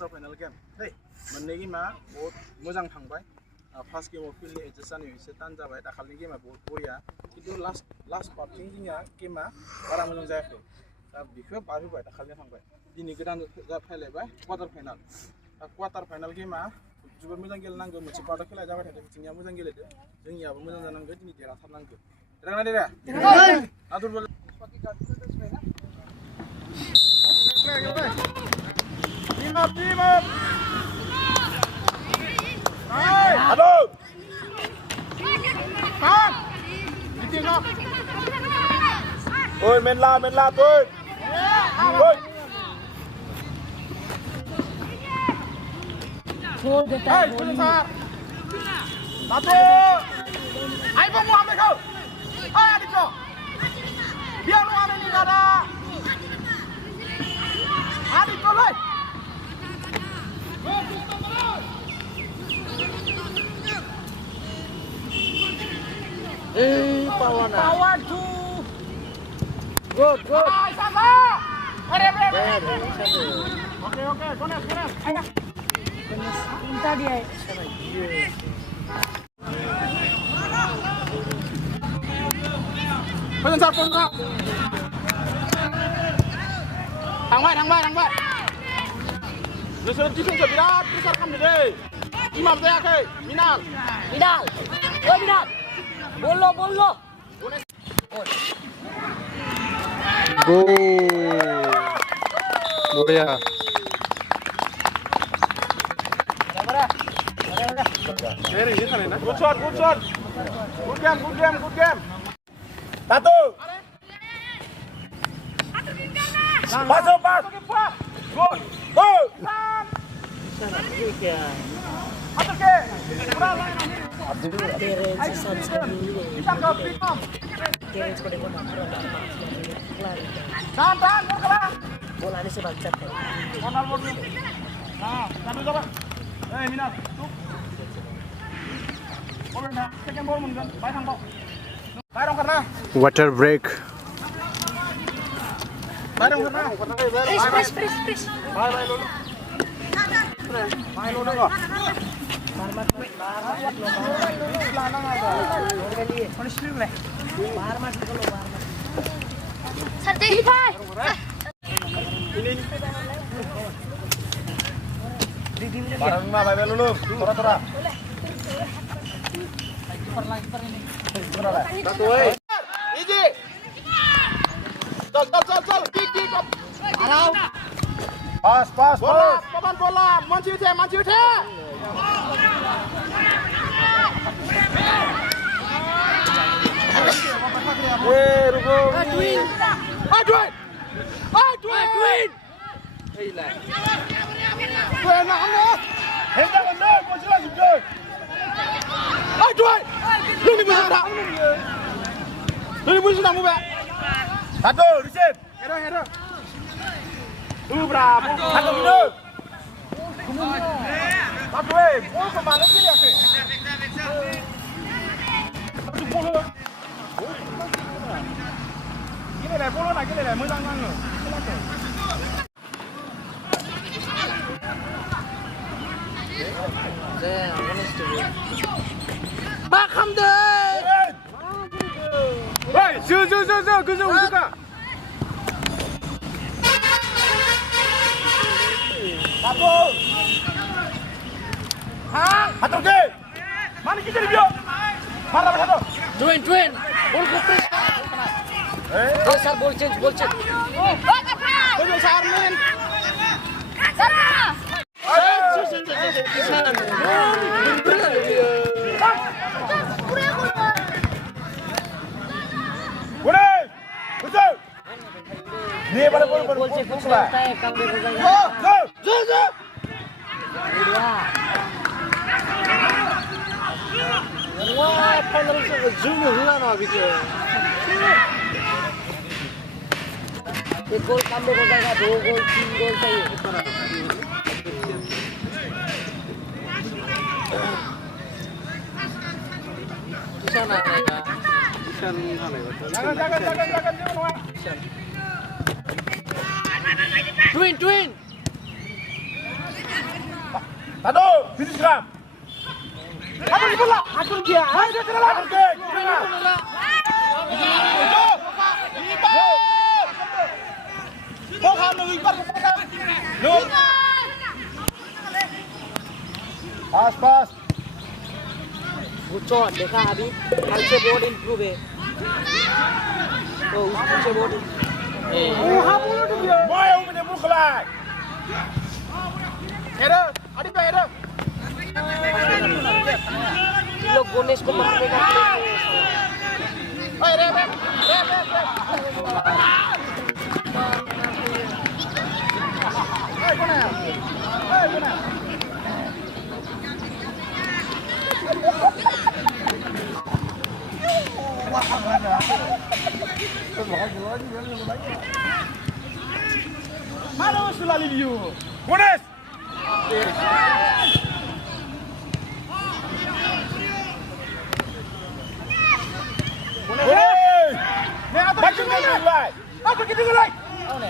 quarter final game hey मोननै गेमा बहुत मोजां थांबाय फार्स्ट गेमाव फिल्डनि एडजास्ट जानायाव एसे टान जाबाय दाखालिनि गेमा बहुत बरिया खिन्थु लास्ट पार्टथिं जोंनिया गेमा बारा मोजां जायाखै दा बेखौ बारहोबाय दाखालिनो थांबाय दिनै गोदान फैलायबाय क्वार्टार फाइनाल गेमा जोबोद मोजां गेलेनांगौ मोनसे पार्टआव खेला जाबाय थादों बिथिंनिया मोजां गेलेदो जोंनियाबो मोजां जानांगौ दिनै देरहाथारनांगौ देरहागोना देरहाया आदुर बल Team up! Halo! Bang! Ôi, men la tôi! Ôi! Hey,คุณซาตาโตไอ้พวกมึงทำไมเขาไอ้ดิโก้เดี๋ยวlu ada ni ada adik kauเลยPawan tu. Good. Ay, sama. Oke. Kones. Ayo. Minta dia. Pencar. Thằng bay. Lu suruh disung sebirat, besar kamu deh. Imam saya ke, Minal. Oh Minal. Bolo. Go. Boya. Very good na. Good shot. Good game. Satu. Pas. Good. Go. Bola ini sebancet. Water break. Freeze. Barang mah bae lu. Tora. Satu we. Iji. Tol. Kick. Arau. Pas. Papan bola. Manju the. Ruko. Adwin. Hilang. Quên nó không nữa. Hiện ra gần đây, con chưa làm rồi. Ai đuổi. Đừng đi bước nào. Đừng đi bước nào mua bạn. Satu, di sini. Hero. Berapa? Satu minum. Satu bol kemana sih ya sih? Satu bol. Gini deh, bol nak gini deh, menang loh. Bakam deh. Hei, zo, suka. Satu. Satu ke? Mana kita dia? Mana satu? Twin. Bol kupres. Besar bol change. Besar men. Ni pada bol lah. Zo. Wah, panel zoom हुआ ना अभी के. एक गोल कम हो जाएगा 2 गोल 3 गोल चाहिए. किसान आएगा. Jangan. Twin. Satu, finish gram. Atur bola, atur dia. Atur dia. Pas. Bucot देखा अभी कल से बहुत इम्प्रूव है तो उससे बहुत Mau yang punya bukan. Header, adik header. लोग गोनेश को पकड़ेगा Hey, rep. Hey, guna. Mana sudah review? Gunes.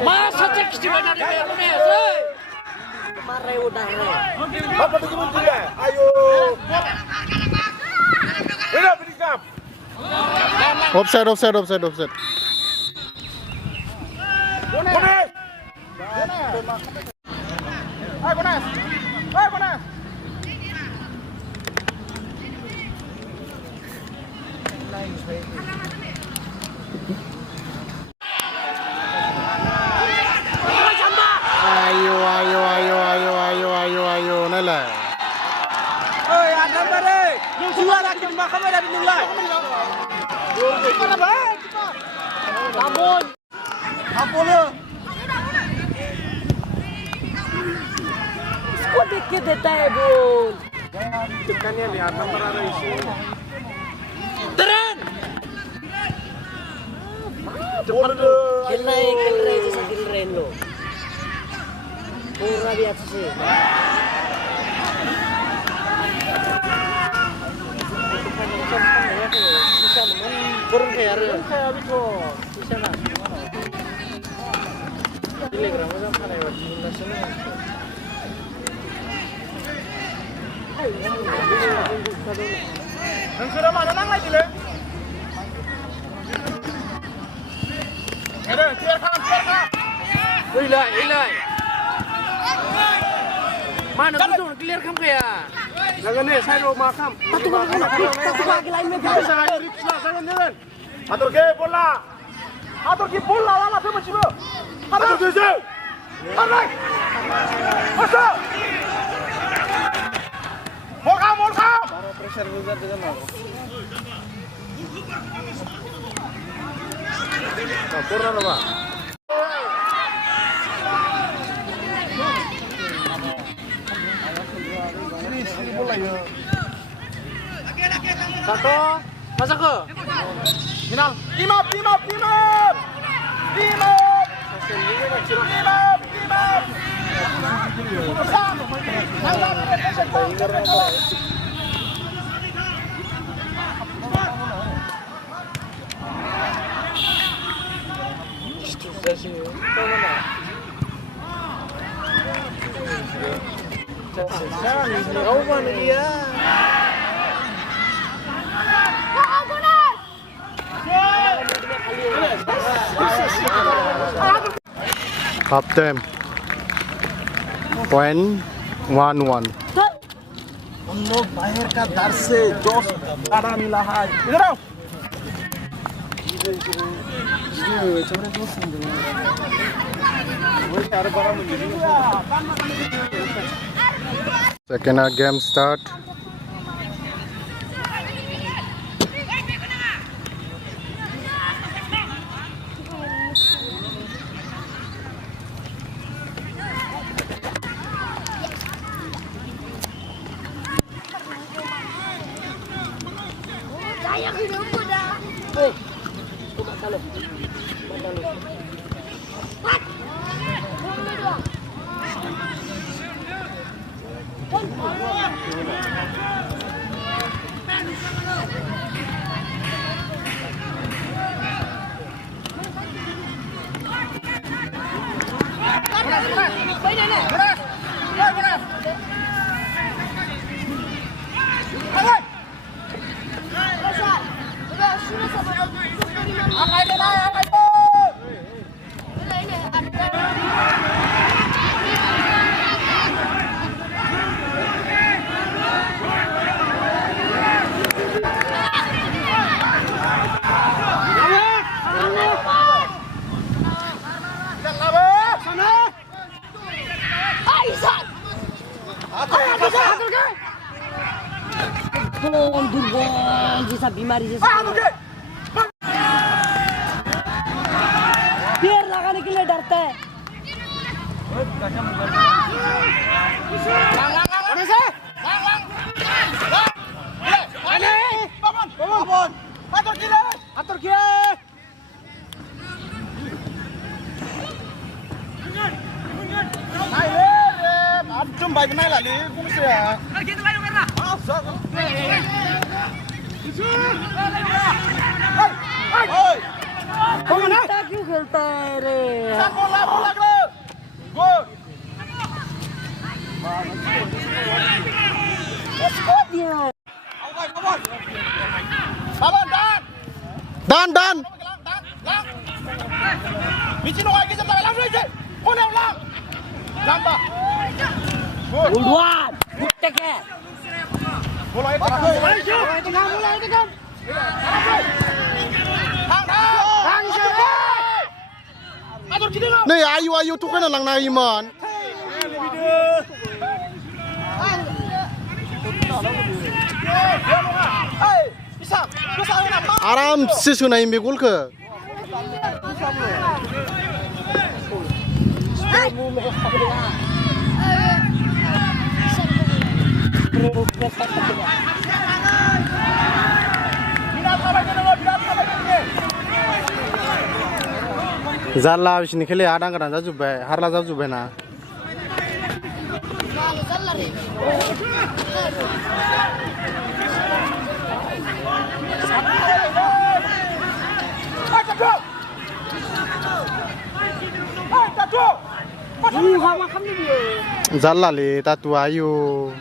masa cek gimana nih Gonesh kemarin udah Apa begini juga? Ayo. Udah berikap. Offside. Gunes. Hai Gunes. Ayo,นั่นแหละ Oi, ada apa deh? Keluar lagi di mahkamah dari nilai. namun Apa lu? इसको देख के देता है बोल Tekannya lihat nomor ada isi. Tren Bola deh. खेल रहे जैसा खेल रहे हैं लोग पूरा भी अच्छे से bisa burung kayak itu bisa lah ini gerang macam mana ya nasional Yang sudah mana nang lagi le? Ada, clear kan. Ilai mana betul clear kamu kayak Jangan nih, saya mau makam. satu lagi lain megang Saya riksa, jangan jalan. Atur ke bola. Lama tuh macam tu. Atur ke sih. Tarik. Masuk. Molkam. Baru pressure juga dengan aku. Purna nama. satu masuk ke Minal. Team up. Kau mana dia? Half time. Point 1-1. हम लोग बाहर का दर से जोश आरा मिला है इधर आओ Second half game start. Hei, buka kalau. एकदम दुर्बल जैसा बीमारी जैसा पैर लगाने के लिए डरता है Cuma baik naik lah di fungsi ya. घंटा क्यों खेलता है रे Dan. Ulwan good take care Nih ayu tuh kan lang na iman. Aram se sunai begul ke. Zalla bisini khele adang kadang jajubbai harla jajubbai na. Zalla le tatu ayu.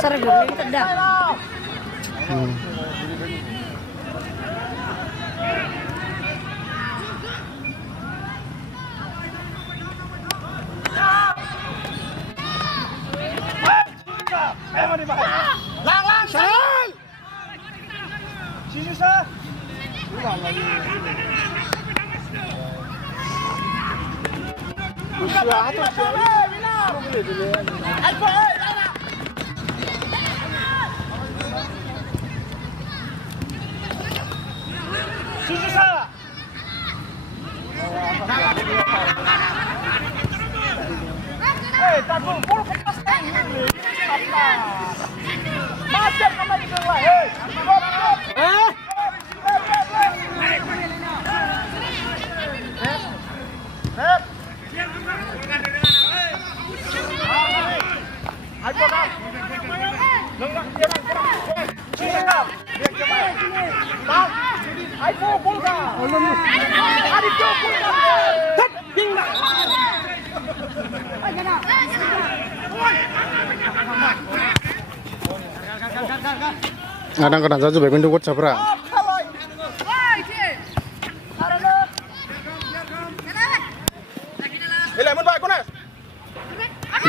Sarap yun, tanda. Lang, Sharon! Sisi sa? Adang kadang jajubbai pintu kot sapra.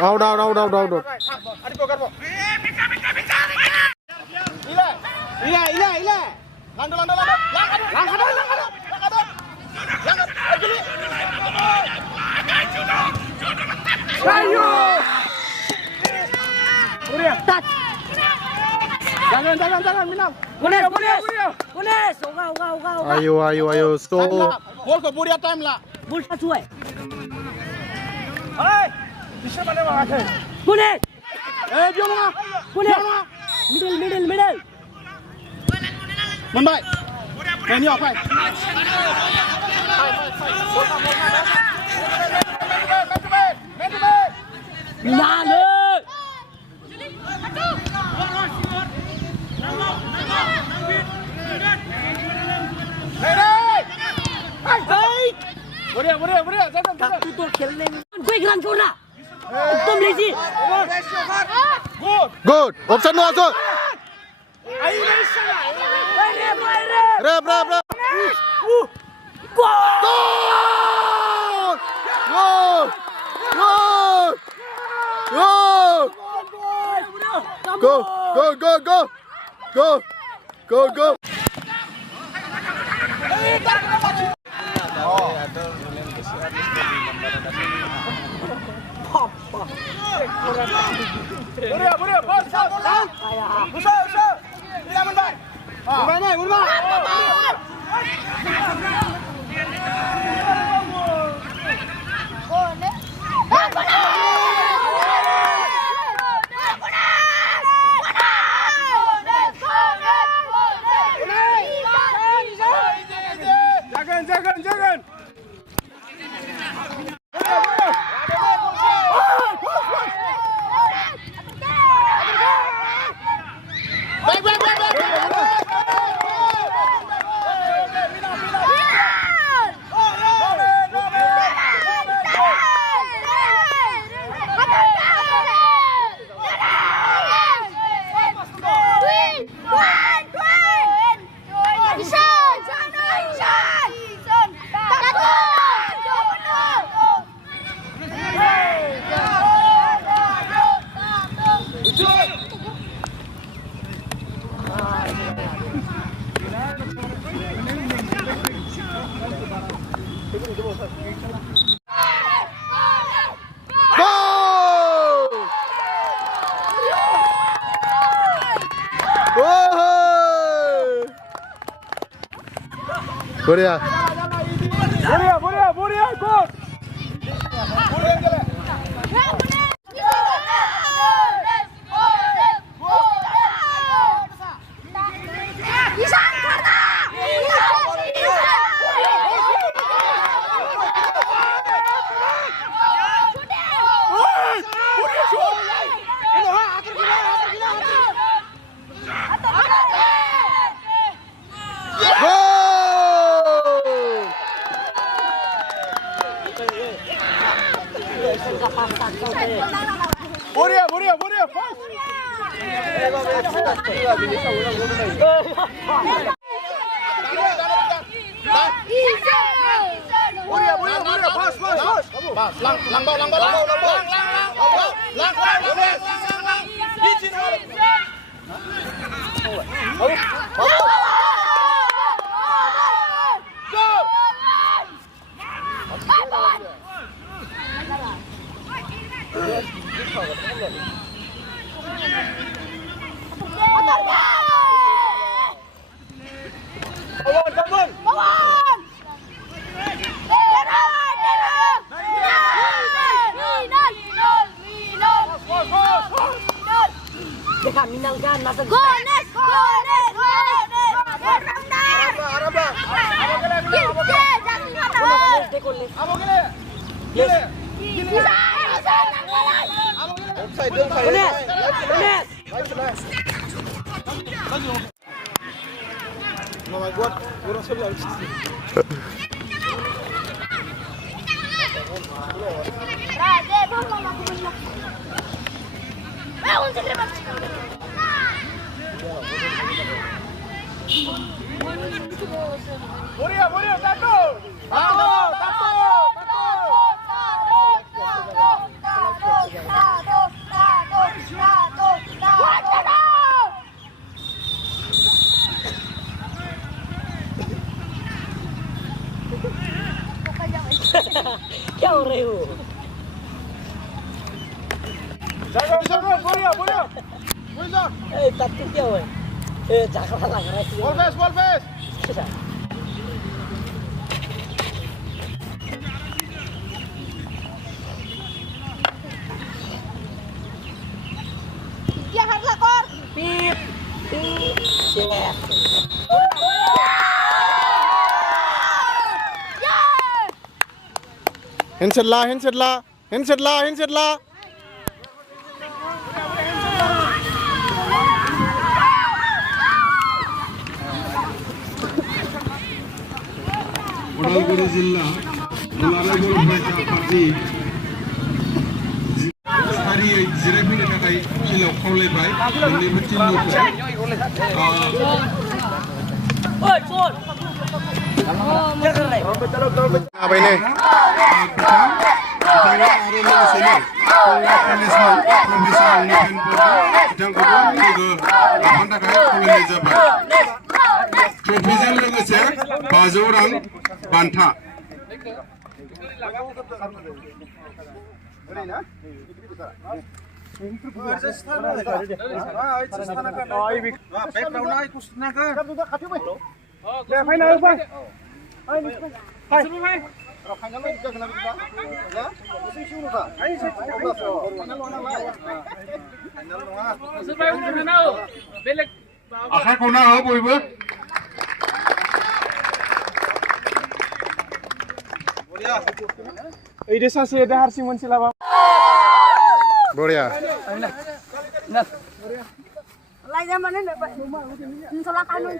Out. Ila. Landu. Jangan, Minam. Kunes, uga. Ayo. So. Bol ko buria time lah. Bol sa chuai. Hai. Bisa mana wah ke? Kunes. Dia mana? Kunes. Middle. Membaik. Ini apa? Nale. Buria, jangan. Itu खेलने में कोई ग्राम छोड़ना तुम लीजिए Good. Option no option. Rep. Go. Go, go, go. Go. Go, go. Jangan. Korea. Boria, go. Boria, fast. Boria, fast. Lang. Boria, satu. क्या हो रहे हो? Jangan, Boria. तब क्या हुआ? झगड़ा लग रहा है। Ball face. Dia harus lapor. Pip. Chef. Handset lah. Udalguri जिल्ला दुलाराय बर' फरायसा आफादनि फारियै जिरायफैनो थाखाय फिल्डआव खावलायबाय मोननैबो टीमनिफ्राय ओइ फोन क्या कर रहा है? Apa ini? बिथाङा आरो लोगोसेनो टंला कलेजनि प्रफेसार नितिन बर' बिथांखौबो लोगो लाफानो थाखाय खावलायनाय जाबाय ट्रफिजों लोगोसे 500 रां बान्था आखाइ खौना हो बयबो Ide saksi ada harsi muncul apa? बढिया Lai zaman ini, Pak. Salah kanun.